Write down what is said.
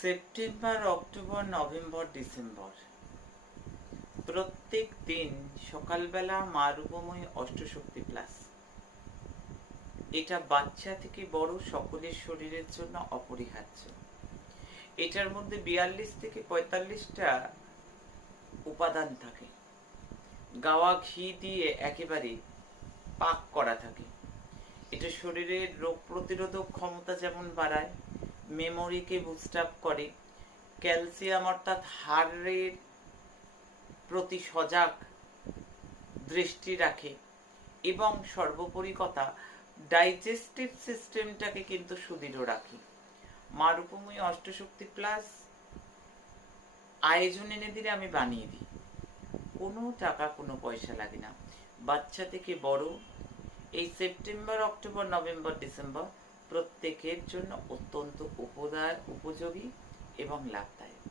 September, October, November, December প্রত্যেক দিন সকালবেলা মা রূপময়ী অষ্টশক্তি প্লাস, এটা বাচ্চা থেকে বড় সকলের শরীরের জন্য অপরিহার্য। এটার মধ্যে 42 থেকে 45টা উপাদান থাকে, গাওয়া ঘি দিয়ে একেবারে পাক করা থাকে। এটা শরীরের রোগ প্রতিরোধক ক্ষমতা যেমন বাড়ায়, মেমোরিকে বুস্ট আপ করে, ক্যালসিয়াম অর্থাৎ হাড়ের প্রতি সজাগ দৃষ্টি রাখে এবং সর্বোপরি কথা ডাইজেস্টিভ সিস্টেমটাকে কিন্তু সুদৃঢ় রাখে। মা রূপময়ী অষ্টশক্তি প্লাস আয়োজন এনে দিলে আমি বানিয়ে দিই, কোনো টাকা কোনো পয়সা লাগে না। বাচ্চা থেকে বড় এই সেপ্টেম্বর, অক্টোবর, নভেম্বর, ডিসেম্বর প্রত্যেকের জন্য অত্যন্ত উপযোগী এবং লাভদায়ক।